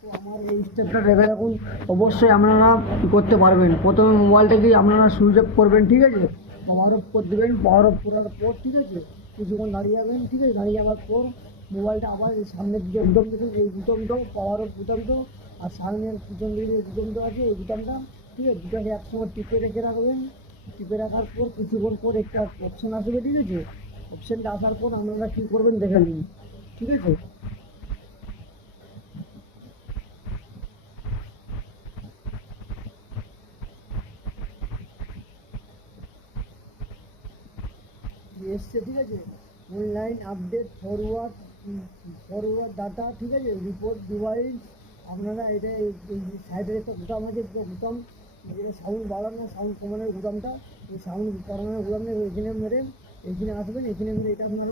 তো আমার এই স্টেপটা দেখে রাখুন, অবশ্যই আপনারা করতে পারবেন। প্রথমে মোবাইলটাকে আপনারা সুইচ অফ করবেন, ঠিক আছে, পাওয়ার অফ করে দেবেন। পাওয়ার অফ করার পর ঠিক আছে কিছুক্ষণ দাঁড়িয়ে যাবেন, ঠিক আছে, দাঁড়িয়ে যাওয়ার পর মোবাইলটা আবার এই সামনের দিকে বুতাম দেবেন, এই বুতামটাও পাওয়ার অফ বুতামটাও, আর সামনের পিছন দিকে যে বুতামটা আছে এই বুতামটা, ঠিক আছে, দুটাকে একসঙ্গে টিপে রেখে রাখবেন। টিপে রাখার পর কিছুক্ষণ পর একটা অপশান আসবে, ঠিক আছে, অপশানটা আসার পর আপনারা কী করবেন দেখে নিন, ঠিক আছে। এসছে, ঠিক আছে, online update forward forward data, ঠিক আছে, রিপোর্ট ডিভাইস। আপনারা এটা এই সাইডের একটা বোতাম আছে, দুটো বোতাম, যেটা সাউন্ড বাড়ানো সাউন্ড কমানোর বোতামটা, এই সাউন্ড কমানোর বোতামটা এখানে মেরে এখানে আসবেন, এখানে মেরে এটা আপনারা